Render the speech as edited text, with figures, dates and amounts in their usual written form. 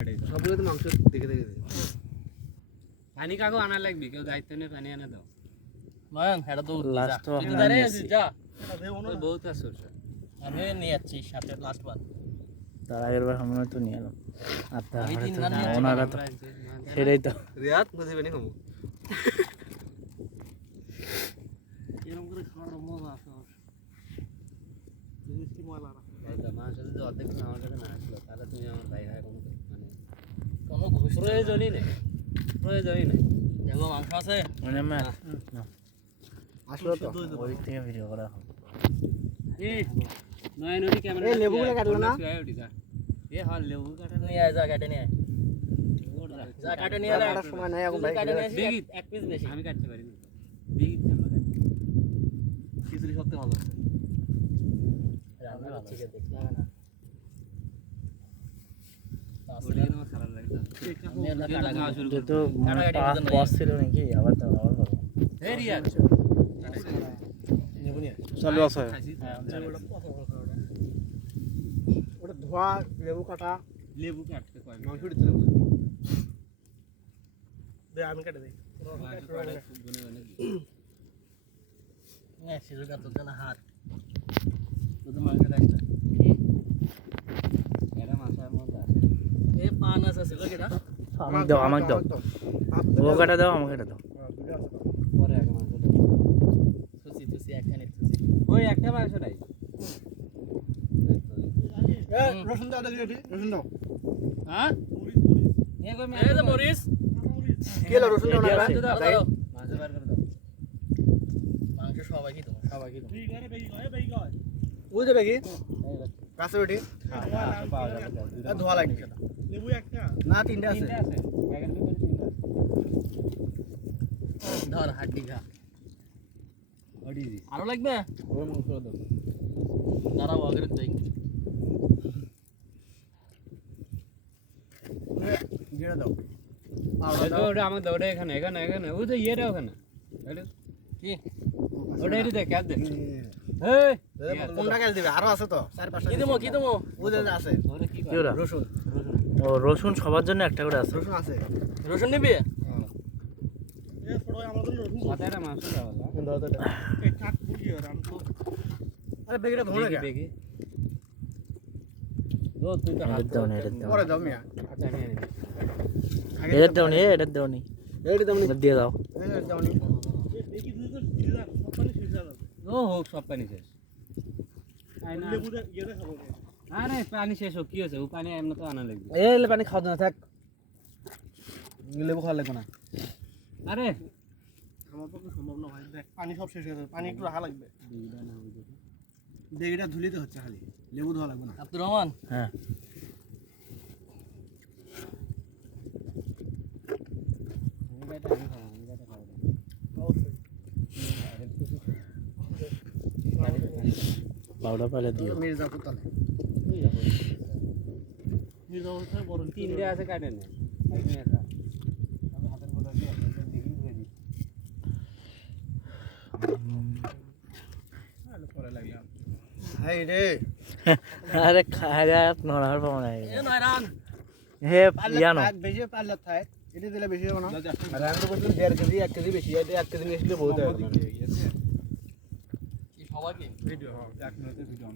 সবগুলো তো মাংস দেখে দেখে পানি কাকু আনা লাগবে, কেউ দায়িত্ব নিয়ে পানি আনা দাও। নয়ন হেডা তো লাস্ট তো তুই দাঁড়িয়ে আছিস যা বহুত আছে ওটা। আমি নিয়ে যাচ্ছি সাথে লাস্ট বার তার আগের বার আমরা তো নিয়ে এলাম আর আমি তারপরে তো তিনবার নিয়ে ওনারা তো সেটাই তো রিয়াদ বুঝিবে নি খাবো এরকম করে খাওয়ার মজা আছে জিনিস কি মজা না মাংস যদি অর্ধেক আমার কাছে না আসলো তাহলে তুমি আমার ভাই ভাই কোনো মানে কোনো ঘুষ প্রয়োজনই নেই, প্রয়োজনই নেই। দেখো মাংস আছে মানে আমি আসলো তো ওই দিক থেকে ভিডিও করা হবে নয় নদী ক্যামেরা এই লেবুগুলো কাটলো না? এ হল লেবু কাটা নিয়ে আয় যা কেটে নিয়ে আয় যা কেটে নিয়ে আয় কাটার সময় নাই এখন ভাই কেটে নিয়ে আসি দেখি এক পিস বেশি আমি কাটতে পারি না। বিগিত আমরা কাটতে খিচুড়ি সবথেকে ভালো আছে রান্না হচ্ছে কে দেখি না ওটা তোমার খারাপ লাগছে। আমি এটা কাটা খাওয়া শুরু যে করো। তো বস ছিল নাকি আবার তো আবার করবো এই রিয়া চালু আছে খাসি ওটা ধোয়া লেবু কাটা লেবু কাটতে কয় মাংস দিতে লেবু দে আমি কেটে দেই মাংস কাটে খুব গুনে গুনে হ্যাঁ সিজু কাট তো না হাত তো মাংস কাটটা এরা মাছের মধ্যে আছে এ পান আছে সিজু কেটা আমাকে দাও ও কাটা দাও আমাকে কাটা দাও পরে আগে মাংস দাও। সুসি সুসি একখানে সুসি ওই একটা মাংস নাই রসুন দাও দেখি রসুন দাও হ্যাঁ এ কই এই যে মরিস কি হলো রসুন দাও না দাও দাও মাংস বার করে দাও। মাংস সবাই কি তোমার সবাই কি ওই যাবে কি কাছে ওঠি মাংস পাওয়া যাবে না। দুইটা ধোয়া লাগবে সেটা লেবু একটা না তিনটা আছে তিনটে আছে ব্যাগের ভিতরে তিনটে আছে। ধর হাড্ডি খা ওডি দিস আরো লাগবে ওর মাংস দাও। দাঁড়াও আগের দেই জিরা দাও ওটা আমার দাও, ওটা এখানে এখানে এখানে ওই তো ইয়েটা ওখানে ওটা কি ওটা এটি দেখ ক্যাপ দে। এই কোনটা কেটে দিবে আরো আছে তো চার পাঁচটা কি দেবো কি দেবো ওই যে আছে ওটা কি কি করে ওরা রসুন ও রসুন সবার জন্য একটা করে আছে রসুন আছে রসুন নিবি মাথাটা মাংস দাও না আরে বেগটা ধরে বেগি গে বেগি ও তুই তো হাত এটার দাও না এটার দাও পরে দাও মিয়া আচ্ছা নিয়ে নে। এটার দাও নি এটার দাও নি রেডি দাও নি এটার দিয়ে দাও দাও নি ও হোক সব পানি শেষ আরে পানি শেষ হোক কি হয়েছে ও পানি এমন তো আনা লাগবে। এই পানি খাওয়া না থাক লেবু খাওয়া লাগবে না আরে আমার পক্ষে সম্ভব না ভাই দেখ পানি সব শেষ হয়ে যাবে পানি একটু রাখা লাগবে বেগটা ধুলিতে হচ্ছে খালি লেবু ধোয়া লাগবে না আব্দুর রহমান হ্যাঁ পাউডার পালে দিও মির্জাপুর তালে তিনটে আছে কাটে না আমি একা আমি হাতের মধ্যে দিয়ে দেখি ধুয়ে দিই পরে লাগলাম হাই রে আরে খায়া নড়ার পাবো না এ নয়রান হে ইয়ানো বেশি পারলে থাক এটা দিলে বেশি হবে না আর আমি তো বলছিলাম 1.5 কেজি 1 কেজি বেশি এটা 1 কেজি নিয়ে আসলে বহুত হয় কি সবাই কি ভিডিও 1 মিনিটের ভিডিও